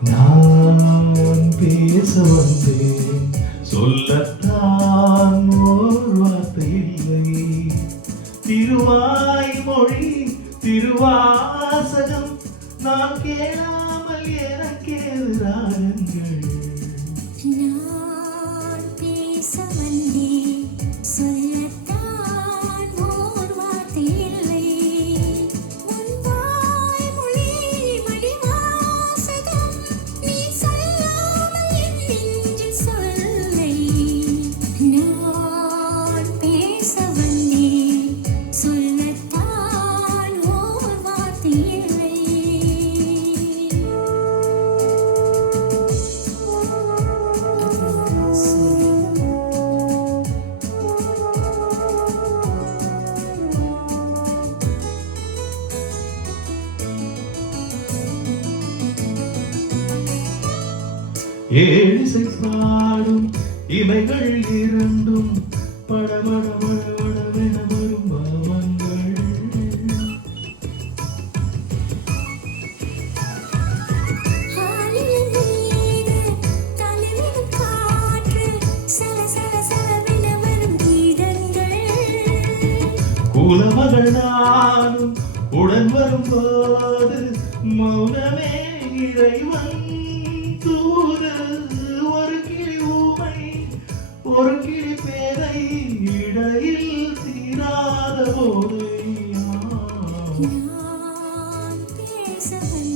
நான் பேச வந்தேன். சொல்லத்தான் ஒரு வார்த்தை இல்லை. திருவாய் மொழி திருவாசகம் நான் கேளாமல் எனக்கேது ராகங்கள் ஏழிசை பாடும் இமைகள் இரண்டும் படபட படபடவென வரும் பாவங்கள் குலமகள் நானும் உடன் வரும்போது ஒரு கிளி பேரை இடையில் தீராத போது பேசவில்லை